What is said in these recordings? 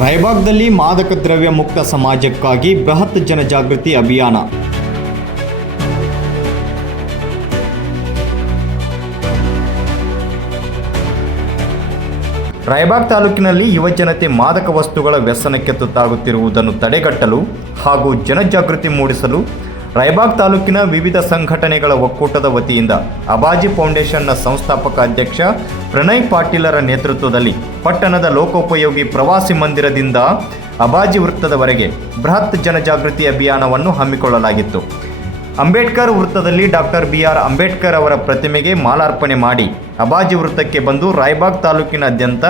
ರಾಯಬಾಗದಲ್ಲಿ ಮಾದಕ ದ್ರವ್ಯ ಮುಕ್ತ ಸಮಾಜಕ್ಕಾಗಿ ಬೃಹತ್ ಜನಜಾಗೃತಿ ಅಭಿಯಾನ. ರಾಯಬಾಗ್ ತಾಲೂಕಿನಲ್ಲಿ ಯುವಜನತೆ ಮಾದಕ ವಸ್ತುಗಳ ವ್ಯಸನಕ್ಕೆ ತುತ್ತಾಗುತ್ತಿರುವುದನ್ನು ತಡೆಗಟ್ಟಲು ಹಾಗೂ ಜನಜಾಗೃತಿ ಮೂಡಿಸಲು ರಾಯಬಾಗ್ ತಾಲೂಕಿನ ವಿವಿಧ ಸಂಘಟನೆಗಳ ಒಕ್ಕೂಟದ ವತಿಯಿಂದ ಅಬಾಜಿ ಫೌಂಡೇಶನ್ನ ಸಂಸ್ಥಾಪಕ ಅಧ್ಯಕ್ಷ ಪ್ರಣಯ್ ಪಾಟೀಲರ ನೇತೃತ್ವದಲ್ಲಿ ಪಟ್ಟಣದ ಲೋಕೋಪಯೋಗಿ ಪ್ರವಾಸಿ ಮಂದಿರದಿಂದ ಅಬಾಜಿ ವೃತ್ತದವರೆಗೆ ಬೃಹತ್ ಜನಜಾಗೃತಿ ಅಭಿಯಾನವನ್ನು ಹಮ್ಮಿಕೊಳ್ಳಲಾಗಿತ್ತು. ಅಂಬೇಡ್ಕರ್ ವೃತ್ತದಲ್ಲಿ ಡಾಕ್ಟರ್ BR ಅಂಬೇಡ್ಕರ್ ಅವರ ಪ್ರತಿಮೆಗೆ ಮಾಲಾರ್ಪಣೆ ಮಾಡಿ ಅಬಾಜಿ ವೃತ್ತಕ್ಕೆ ಬಂದು ರಾಯಬಾಗ್ ತಾಲೂಕಿನಾದ್ಯಂತ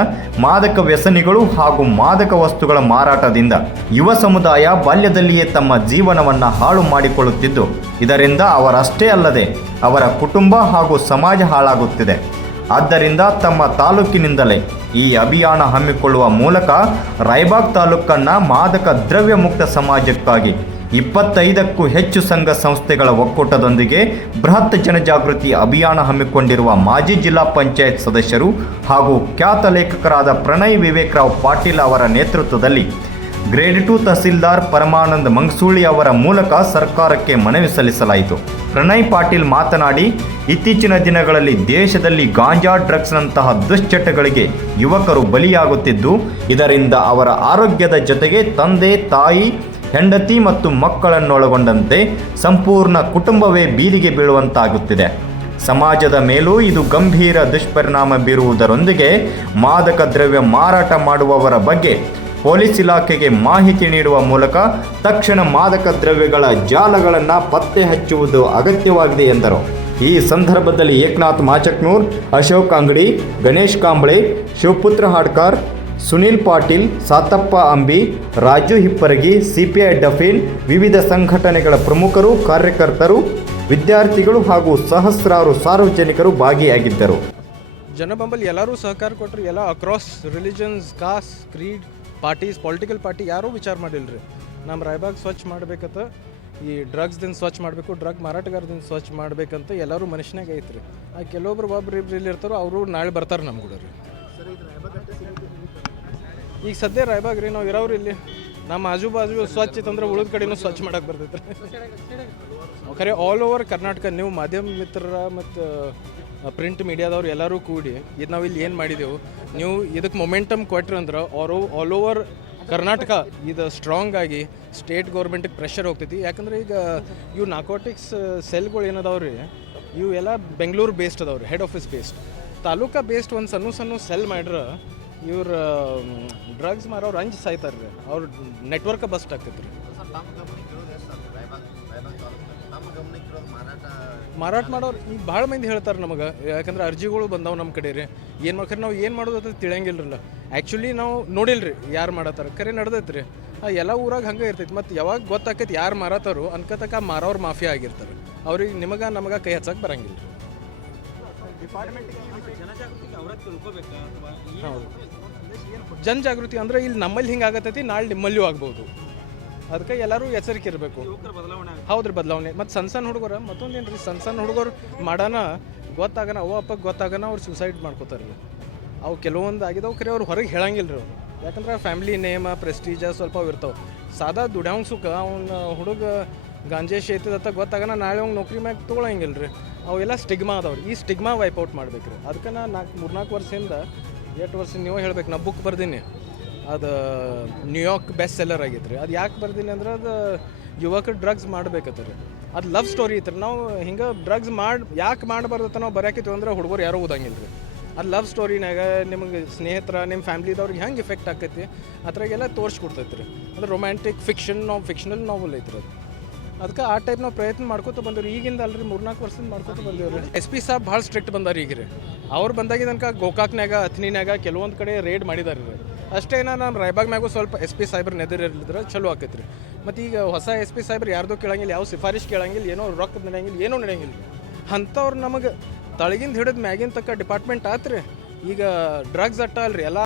ಮಾದಕ ವ್ಯಸನಿಗಳು ಹಾಗೂ ಮಾದಕ ವಸ್ತುಗಳ ಮಾರಾಟದಿಂದ ಯುವ ಸಮುದಾಯ ಬಾಲ್ಯದಲ್ಲಿಯೇ ತಮ್ಮ ಜೀವನವನ್ನು ಹಾಳು ಮಾಡಿಕೊಳ್ಳುತ್ತಿದ್ದು, ಇದರಿಂದ ಅವರಷ್ಟೇ ಅಲ್ಲದೆ ಅವರ ಕುಟುಂಬ ಹಾಗೂ ಸಮಾಜ ಹಾಳಾಗುತ್ತಿದೆ. ಆದ್ದರಿಂದ ತಮ್ಮ ತಾಲೂಕಿನಿಂದಲೇ ಈ ಅಭಿಯಾನ ಹಮ್ಮಿಕೊಳ್ಳುವ ಮೂಲಕ ರಾಯಬಾಗ್ ತಾಲೂಕನ್ನು ಮಾದಕ ದ್ರವ್ಯ ಮುಕ್ತ ಸಮಾಜಕ್ಕಾಗಿ 25ಕ್ಕೂ ಹೆಚ್ಚು ಸಂಘ ಸಂಸ್ಥೆಗಳ ಒಕ್ಕೂಟದೊಂದಿಗೆ ಬೃಹತ್ ಜನಜಾಗೃತಿ ಅಭಿಯಾನ ಹಮ್ಮಿಕೊಂಡಿರುವ ಮಾಜಿ ಜಿಲ್ಲಾ ಪಂಚಾಯತ್ ಸದಸ್ಯರು ಹಾಗೂ ಖ್ಯಾತ ಲೇಖಕರಾದ ಪ್ರಣಯ್ ವಿವೇಕರಾವ್ ಪಾಟೀಲ್ ಅವರ ನೇತೃತ್ವದಲ್ಲಿ ಗ್ರೇಡ್ 2 ತಹಸೀಲ್ದಾರ್ ಪರಮಾನಂದ್ ಮಂಗಸೂಳಿ ಅವರ ಮೂಲಕ ಸರ್ಕಾರಕ್ಕೆ ಮನವಿ ಸಲ್ಲಿಸಲಾಯಿತು. ಪ್ರಣಯ್ ಪಾಟೀಲ್ ಮಾತನಾಡಿ, ಇತ್ತೀಚಿನ ದಿನಗಳಲ್ಲಿ ದೇಶದಲ್ಲಿ ಗಾಂಜಾ ಡ್ರಗ್ಸ್ನಂತಹ ದುಶ್ಚಟಗಳಿಗೆ ಯುವಕರು ಬಲಿಯಾಗುತ್ತಿದ್ದು, ಇದರಿಂದ ಅವರ ಆರೋಗ್ಯದ ಜೊತೆಗೆ ತಂದೆ, ತಾಯಿ, ಹೆಂಡತಿ ಮತ್ತು ಮಕ್ಕಳನ್ನೊಳಗೊಂಡಂತೆ ಸಂಪೂರ್ಣ ಕುಟುಂಬವೇ ಬೀದಿಗೆ ಬೀಳುವಂತಾಗುತ್ತಿದೆ. ಸಮಾಜದ ಮೇಲೂ ಇದು ಗಂಭೀರ ದುಷ್ಪರಿಣಾಮ ಬೀರುವುದರೊಂದಿಗೆ ಮಾದಕ ದ್ರವ್ಯ ಮಾರಾಟ ಮಾಡುವವರ ಬಗ್ಗೆ ಪೊಲೀಸ್ ಇಲಾಖೆಗೆ ಮಾಹಿತಿ ನೀಡುವ ಮೂಲಕ ತಕ್ಷಣ ಮಾದಕ ದ್ರವ್ಯಗಳ ಜಾಲಗಳನ್ನು ಪತ್ತೆ ಹಚ್ಚುವುದು ಅಗತ್ಯವಾಗಿದೆ ಎಂದರು. ಈ ಸಂದರ್ಭದಲ್ಲಿ ಏಕನಾಥ್ ಮಾಚಕ್ನೂರ್, ಅಶೋಕ್ ಅಂಗಡಿ, ಗಣೇಶ್ ಕಾಂಬಳೆ, ಶಿವಪುತ್ರ ಹಾಡ್ಕರ್, ಸುನಿಲ್ ಪಾಟೀಲ್, ಸಾತಪ್ಪ ಅಂಬಿ, ರಾಜು ಹಿಪ್ಪರಗಿ, CPI ಡಫೀನ್, ವಿವಿಧ ಸಂಘಟನೆಗಳ ಪ್ರಮುಖರು, ಕಾರ್ಯಕರ್ತರು, ವಿದ್ಯಾರ್ಥಿಗಳು ಹಾಗೂ ಸಹಸ್ರಾರು ಸಾರ್ವಜನಿಕರು ಭಾಗಿಯಾಗಿದ್ದರು. ಜನಬಂಬಲ್ಲಿ ಎಲ್ಲರೂ ಸಹಕಾರ ಕೊಟ್ಟರು. ಎಲ್ಲ across religions, cost, Creed, parties, political party ಯಾರೂ ವಿಚಾರ ಮಾಡಿಲ್ಲರಿ. ನಮ್ಮ ರಾಯಬಾಗ್ ಸ್ವಚ್ಛ ಮಾಡ್ಬೇಕಂತ, ಈ ಡ್ರಗ್ಸ್ದಿಂದ ಸ್ವಚ್ಛ ಮಾಡಬೇಕು, ಡ್ರಗ್ ಮಾರಾಟಗಾರದಿಂದ ಸ್ವಚ್ಛ ಮಾಡ್ಬೇಕಂತ ಎಲ್ಲರೂ ಮನುಷ್ಯನಾಗ ಐತ್ರಿ. ಕೆಲವೊಬ್ರು ಒಬ್ರು ಇಬ್ರು ಇಲ್ಲಿ ಇರ್ತಾರೋ, ಅವರು ನಾಳೆ ಬರ್ತಾರೆ ನಮ್ಮ ಕೂಡ ರೀ. ಈಗ ಸದ್ಯ ರಾಯಬಾಗ್ ರೀ ನಾವು ಇರೋರು ಇಲ್ಲಿ ನಮ್ಮ ಆಜು ಬಾಜು ಸ್ವಚ್ಛ ಇತ್ತಂದ್ರೆ ಉಳಿದ ಕಡೆನೂ ಸ್ವಚ್ಛ ಮಾಡಕ್ಕೆ ಬರ್ತೈತೆ ರೀ. ಖರೆ ಆಲ್ ಓವರ್ ಕರ್ನಾಟಕ ನೀವು ಮಾಧ್ಯಮ ಮಿತ್ರರ ಮತ್ತು ಪ್ರಿಂಟ್ ಮೀಡಿಯಾದವ್ರು ಎಲ್ಲರೂ ಕೂಡಿ ಇದು ನಾವು ಇಲ್ಲಿ ಏನು ಮಾಡಿದೆವು, ನೀವು ಇದಕ್ಕೆ ಮೊಮೆಂಟಮ್ ಕೊಟ್ರಿ ಅಂದ್ರೆ ಆಲ್ ಓವರ್ ಕರ್ನಾಟಕ ಇದು ಸ್ಟ್ರಾಂಗ್ ಆಗಿ ಸ್ಟೇಟ್ ಗೌರ್ಮೆಂಟಿಗೆ ಪ್ರೆಷರ್ ಹೋಗ್ತೈತಿ. ಯಾಕಂದ್ರೆ ಈಗ ಇವು ನಾರ್ಕೋಟಿಕ್ಸ್ ಸೆಲ್ಗಳು ಏನದಾವ್ರಿ, ಇವು ಎಲ್ಲ ಬೆಂಗಳೂರು ಬೇಸ್ಡ್ ಅದಾವ್ರಿ, head office based. Taluka based ಒಂದು ಸಣ್ಣ ಸೆಲ್ ಮಾಡ್ರೆ ಇವ್ರು ಡ್ರಗ್ಸ್ ಮಾರೋರು ಅಂಜು ಸಾಯ್ತಾರೆ ರೀ, ಅವ್ರ ನೆಟ್ವರ್ಕ್ ಬಸ್ಟ್ ಆಗ್ತೈತೆ ರೀ. ಮಾರಾಟ ಮಾಡೋರು ಈಗ ಭಾಳ ಮಂದಿ ಹೇಳ್ತಾರೆ ನಮಗೆ, ಯಾಕಂದ್ರೆ ಅರ್ಜಿಗಳು ಬಂದಾವೆ ನಮ್ಮ ಕಡೆ ರೀ. ಏನು ಮಾಡ್ತಾರೆ ನಾವು ಏನು ಮಾಡೋದು ಅಂತ ತಿಳಿಯಂಗಿಲ್ಲರಲ್ಲ. ಆ್ಯಕ್ಚುಲಿ ನಾವು ನೋಡಿಲ್ಲ ರೀ ಯಾರು ಮಾಡತ್ತಾರ, ಖರೆ ನಡೆದೈತೆ ರೀ. ಎಲ್ಲ ಊರಾಗ ಹಂಗೆ ಇರ್ತೈತಿ. ಮತ್ತು ಯಾವಾಗ ಗೊತ್ತಾಕೈತಿ ಯಾರು ಮಾರತ್ತಾರೋ ಅನ್ಕೋತಕ್ಕ ಮಾರೋರು ಮಾಫಿಯಾ ಆಗಿರ್ತಾರೆ. ಅವ್ರಿಗೆ ನಮಗೆ ಕೈ ಹಚ್ಚಕ್ಕೆ ಬರಂಗಿಲ್ಲ ರೀ. ಹೌದು, ಜನಜಾಗೃತಿ ಅಂದ್ರೆ ಇಲ್ಲಿ ನಮ್ಮಲ್ಲಿ ಹಿಂಗೆ ಆಗತ್ತೈತಿ, ನಾಳೆ ನಿಮ್ಮಲ್ಲಿಯೂ ಆಗ್ಬೋದು. ಅದಕ್ಕೆ ಎಲ್ಲರೂ ಎಚ್ಚರಿಕೆ ಇರಬೇಕು. ಹೌದ್ರಿ, ಬದಲಾವಣೆ. ಮತ್ತು ಸಣ್ಣ ಹುಡುಗರು ಮತ್ತೊಂದೇನು ರೀ, ಸಣ್ಣ ಹುಡುಗರು ಮಾಡೋಣ ಗೊತ್ತಾಗನ, ಅವ್ವ ಅಪ್ಪಗೆ ಗೊತ್ತಾಗನ ಅವ್ರು ಸೂಸೈಡ್ ಮಾಡ್ಕೋತಾರೆ ರೀ. ಅವು ಕೆಲವೊಂದು ಆಗಿದಾವೆ, ಖರೆ ಅವ್ರು ಹೊರಗೆ ಹೇಳಂಗಿಲ್ಲ ರೀ ಅವರು. ಯಾಕಂದ್ರೆ ಫ್ಯಾಮಿಲಿ ನೇಮ, ಪ್ರೆಸ್ಟೀಜ ಸ್ವಲ್ಪ ಅವು ಇರ್ತಾವೆ. ಸಾದಾ ದುಡ್ಯಾವ್ ಸುಖ ಅವ್ನ ಹುಡುಗ ಗಾಂಜೆ ಶೇತದತ್ತ ಗೊತ್ತಾಗನ ನಾಳೆ ಅವ್ನು ನೌಕರಿ ಮ್ಯಾಗ ತೊಗೊಳಂಗಿಲ್ಲ ರೀ. ಅವೆಲ್ಲ ಸ್ಟಿಗ್ಮಾ ಅದಾವ್ರಿ. ಈ ಸ್ಟಿಗ್ಮಾ ವೈಪೌಟ್ ಮಾಡ್ಬೇಕು ರೀ. ಅದಕ್ಕೆ ನಾನು 3-4 ವರ್ಷದಿಂದ 8 ವರ್ಷ ನೀವು ಹೇಳ್ಬೇಕು, ನಾ ಬುಕ್ ಬರ್ದೀನಿ. ಅದು ನ್ಯೂಯಾರ್ಕ್ ಬೆಸ್ಟ್ ಸೆಲ್ಲರ್ ಆಗೈತೆ ರೀ. ಅದು ಯಾಕೆ ಬರ್ದೀನಿ ಅಂದ್ರೆ ಅದು ಯುವಕರು ಡ್ರಗ್ಸ್ ಮಾಡ್ಬೇಕತ್ತ ರೀ. ಅದು ಲವ್ ಸ್ಟೋರಿ ಐತೆ ರೀ. ನಾವು ಹಿಂಗೆ ಡ್ರಗ್ಸ್ ಯಾಕೆ ಮಾಡಬಾರ್ದತ್ತ ನಾವು ಬರೋಕಿತ್ತು ಅಂದ್ರೆ ಹುಡುಗರು ಯಾರೂ ಓದಂಗಿಲ್ಲ ರೀ. ಅದು ಲವ್ ಸ್ಟೋರಿನಾಗ ನಿಮಗೆ ಸ್ನೇಹಿತರ, ನಿಮ್ಮ ಫ್ಯಾಮ್ಲಿದವ್ರಿಗೆ ಹೆಂಗೆ ಎಫೆಕ್ಟ್ ಆಕೈತಿ ಅದ್ರಾಗೆಲ್ಲ ತೋರಿಸ್ಕೊಡ್ತೈತೆ ರೀ. ಅಂದ್ರೆ ರೊಮ್ಯಾಂಟಿಕ್ ಫಿಕ್ಷನಲ್ ನಾವಲ್ ಐತೆ ರೀ ಅದು. ಅದಕ್ಕೆ ಆ ಟೈಪ್ ನಾವು ಪ್ರಯತ್ನ ಮಾಡ್ಕೋತ ಬಂದವ್ರಿ. ಈಗಿಂದ ಅಲ್ರಿ 3-4 ವರ್ಷದಿಂದ ಮಾಡ್ಕೋತ ಬಂದೇವ್ರಿ. SP ಸಾಬ್ ಭಾಳ ಸ್ಟ್ರಿಕ್ಟ್ ಬಂದಾರ ಈಗ ರೀ. ಅವ್ರು ಬಂದಾಗಿದ್ದ ಗೋಕಾಕ್ನಾಗ, ಅಥಣಿನಾಗ ಕೆಲವೊಂದು ಕಡೆ ರೇಡ್ ಮಾಡಿದಾರೆ ರೀ. ಅಷ್ಟೇ ನಮ್ಮ ರಾಯಬಾಗ್ ಮ್ಯಾಗೂ ಸ್ವಲ್ಪ SP ಸಾಹೇಬ್ರು ನೆದರಿದ್ರೆ ಚಲೋ ಆಕೈತೆ ರೀ. ಮತ್ತು ಈಗ ಹೊಸ SP ಸಾಹೇಬ್ರು ಯಾರ್ದು ಕೇಳಂಗಿಲ್ಲ, ಯಾವ ಸಿಫಾರಿಶ್ ಕೇಳಂಗಿಲ್ಲ, ಏನೋ ರೊಕ್ಕ ನಡೆಯಂಗಿಲ್ಲ, ಏನೂ ನಡೆಯಂಗಿಲ್ಲ ರೀ. ಅಂಥವ್ರು ನಮಗೆ ತಳಗಿಂದ ಹಿಡಿದು ಮ್ಯಾಗಿನ ತಕ್ಕ ಡಿಪಾರ್ಟ್ಮೆಂಟ್ ಆತ್ರಿ. ಈಗ ಡ್ರಗ್ಸ್ ಅಟ್ಟ ಅಲ್ರಿ, ಎಲ್ಲ